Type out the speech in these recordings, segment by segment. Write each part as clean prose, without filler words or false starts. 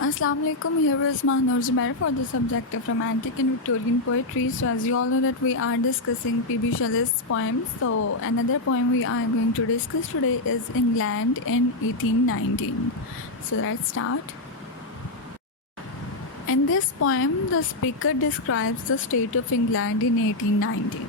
Assalamu alaikum. Here is Mahnur Zubair for the subject of Romantic and Victorian poetry. So as you all know that we are discussing P.B. Shelley's poems. So another poem we are going to discuss today is England in 1819. So let's start. In this poem, the speaker describes the state of England in 1819.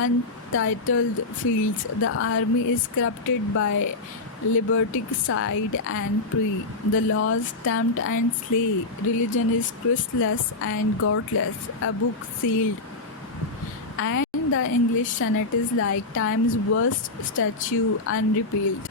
untitled fields. The army is corrupted by liberticide and prey. The laws tempt and slay. Religion is Christless and godless. A book sealed. And the English Senate is like time's worst statue unrepealed.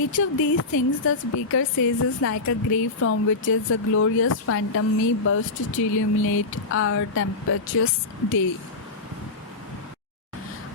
Each of these things the speaker says is like a grave from which is a glorious phantom may burst to illuminate our tempestuous day.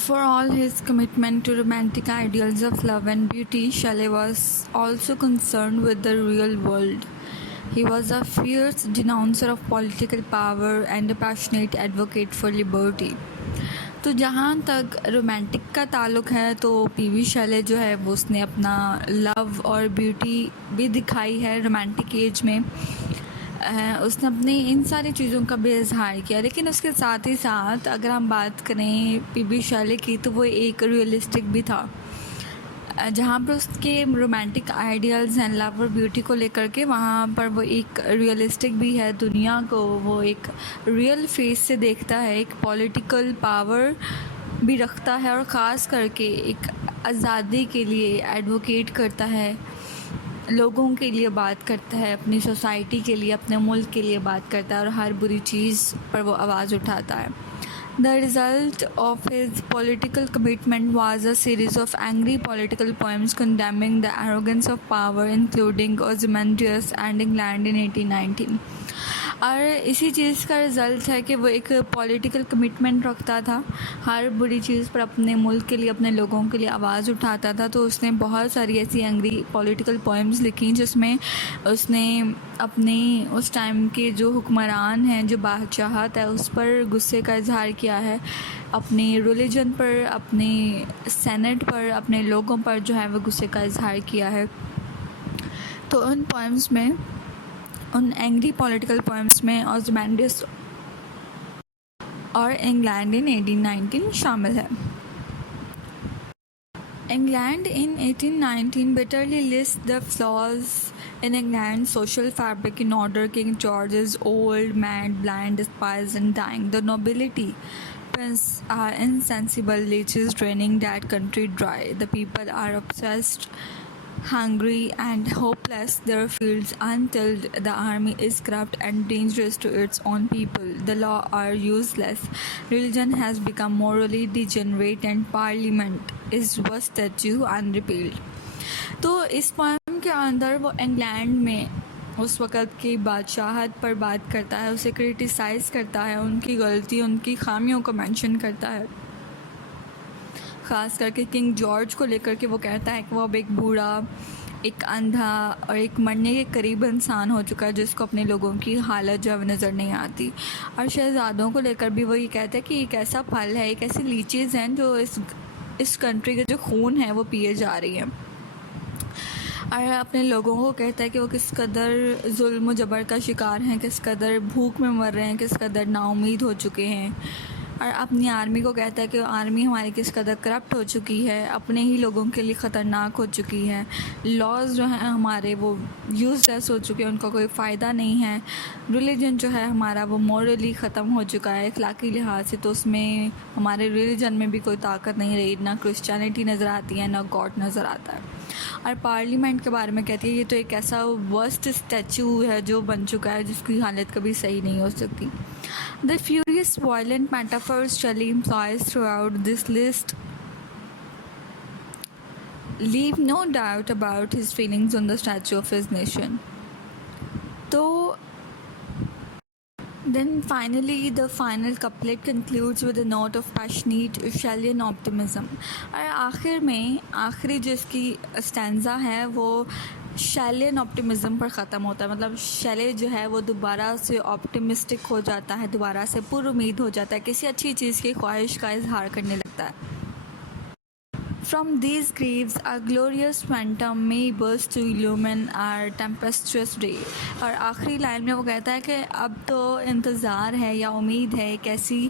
For all his commitment to romantic ideals of love and beauty, Shelley was also concerned with the real world. He was a fierce denouncer of political power and a passionate advocate for liberty. تو جہاں تک romantic کا تعلق ہے تو پی وی شیلے جو ہے وہ اس نے اپنا لو اور بیوٹی بھی دکھائی ہے رومانٹک ایج میں. اس نے اپنی ان ساری چیزوں کا بھی اظہار کیا, لیکن اس کے ساتھ ہی ساتھ اگر ہم بات کریں پی وی شیلے کی تو وہ ایک ریئلسٹک بھی تھا. جہاں پر اس کے رومانٹک آئیڈیلز ہیں لو اور بیوٹی کو لے کر کے, وہاں پر وہ ایک ریئلسٹک بھی ہے. دنیا کو وہ ایک ریئل فیس سے دیکھتا ہے, ایک پولیٹیکل پاور بھی رکھتا ہے, اور خاص کر کے ایک آزادی کے لیے ایڈوکیٹ کرتا ہے, لوگوں کے لیے بات کرتا ہے, اپنی سوسائٹی کے لیے, اپنے ملک کے لیے بات کرتا ہے, اور ہر بری چیز پر وہ آواز اٹھاتا ہے. The result of his political commitment was a series of angry political poems condemning the arrogance of power, including Ozymandias and England in 1819. اور اسی چیز کا رزلٹ ہے کہ وہ ایک پولیٹیکل کمٹمنٹ رکھتا تھا, ہر بری چیز پر اپنے ملک کے لیے, اپنے لوگوں کے لیے آواز اٹھاتا تھا. تو اس نے بہت ساری ایسی انگری پولیٹیکل پوئمز لکھی جس میں اس نے اپنی اس ٹائم کے جو حکمران ہیں, جو بادشاہت ہے, اس پر غصے کا اظہار کیا ہے, اپنی ریلیجن پر, اپنی سینٹ پر, اپنے لوگوں پر جو ہے وہ غصے کا اظہار کیا ہے. تو ان پوئمز میں, ان اینگری پولیٹیکل پوئمز میں اوزمانڈیس اور انگلینڈ ان 1819 شامل ہے. England in 1819 bitterly lists the flaws in England's social fabric in order King George is old, mad, blind, despised and dying. The nobility are insensible, leeches draining that country dry. The people are obsessed, hungry and hopeless, their fields untilled. The army is corrupt and dangerous to its own people. The law are useless. Religion has become morally degenerate and parliament is a statue unrepealed. تو اس پوائم کے اندر وہ England میں اس وقت کی بادشاہت پر بات کرتا ہے, اسے کرٹیسائز کرتا ہے, ان کی غلطی, ان کی خامیوں کو مینشن کرتا ہے, خاص کر کے کنگ جارج کو لے کر کے. وہ کہتا ہے کہ وہ اب ایک بوڑھا, ایک اندھا اور ایک مرنے کے قریب انسان ہو چکا ہے, جس کو اپنے لوگوں کی حالت جو ہے وہ نظر نہیں آتی. اور شہزادوں کو لے کر بھی وہ یہ کہتا ہے کہ ایک ایسا پھل ہے, ایک ایسی لیچیز ہیں جو اس کنٹری کا جو خون ہے وہ پیے جا رہی ہیں. اور اپنے لوگوں کو کہتا ہے کہ وہ کس قدر ظلم و جبر کا شکار ہیں, کس قدر بھوک میں مر رہے ہیں, کس قدر نا امید ہو چکے ہیں. اور اپنی آرمی کو کہتا ہے کہ آرمی ہماری کس قدر کرپٹ ہو چکی ہے, اپنے ہی لوگوں کے لیے خطرناک ہو چکی ہے, لاز جو ہیں ہمارے وہ یوز لیس ہو چکے ہیں, ان کا کوئی فائدہ نہیں ہے. ریلیجن جو ہے ہمارا وہ مورلی ختم ہو چکا ہے, اخلاقی لحاظ سے تو اس میں ہمارے ریلیجن میں بھی کوئی طاقت نہیں رہی, نہ کرسچینٹی نظر آتی ہے, نہ گاڈ نظر آتا ہے. اور پارلیمنٹ کے بارے میں کہتی ہے یہ تو ایک ایسا ورسٹ اسٹیچو ہے جو بن چکا ہے, جس کی حالت کبھی صحیح نہیں ہو سکتی. The furious violent metaphors Shelley employs throughout this list leave no doubt about his feelings on the statue of his nation. So then finally the final couplet concludes with a note of passionate Shelleyan optimism. اور آخر میں آخری جو اس کی stanza ہے وہ شیلین optimism پر ختم ہوتا ہے. مطلب شیلے جو ہے وہ دوبارہ سے آپٹیمسٹک ہو جاتا ہے, دوبارہ سے پر امید ہو جاتا ہے, کسی اچھی چیز کی خواہش کا اظہار کرنے لگتا ہے. From these graves a glorious phantom may burst to illumine our tempestuous day. اور آخری لائن میں وہ کہتا ہے کہ اب تو انتظار ہے یا امید ہے ایک ایسی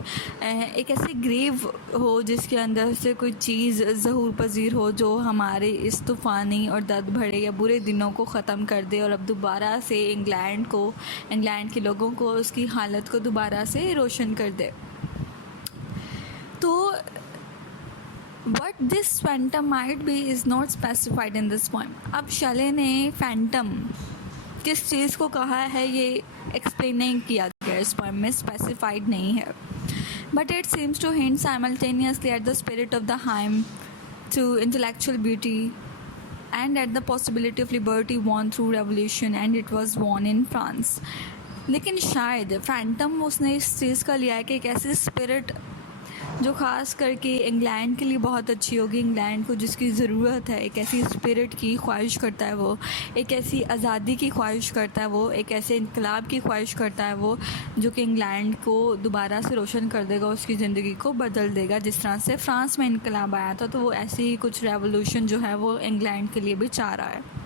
گریو ہو جس کے اندر سے کوئی چیز ظہور پذیر ہو جو ہمارے اس طوفانی اور درد بھرے یا برے دنوں کو ختم کر دے, اور اب دوبارہ سے انگلینڈ کے لوگوں کو اس کی حالت کو دوبارہ سے روشن کر دے. تو What this phantom might be is not specified in this poem. اب شیلے نے فینٹم کس چیز کو کہا ہے یہ ایکسپلین نہیں کیا گیا اس پوئم میں, اسپیسیفائڈ نہیں ہے. But it seems to hint simultaneously at the spirit of the hymn to intellectual beauty and at the possibility of liberty won through revolution, and it was won in France. لیکن شاید phantom اس نے اس چیز کا لیا ہے کہ ایک ایسی اسپرٹ جو خاص کر کے انگلینڈ کے لیے بہت اچھی ہوگی. انگلینڈ کو جس کی ضرورت ہے, ایک ایسی اسپرٹ کی خواہش کرتا ہے وہ, ایک ایسی آزادی کی خواہش کرتا ہے وہ, ایک ایسے انقلاب کی خواہش کرتا ہے وہ جو کہ انگلینڈ کو دوبارہ سے روشن کر دے گا, اس کی زندگی کو بدل دے گا. جس طرح سے فرانس میں انقلاب آیا تھا, تو وہ ایسی ہی کچھ ریولوشن جو ہے وہ انگلینڈ کے لیے بھی چاہ رہا ہے.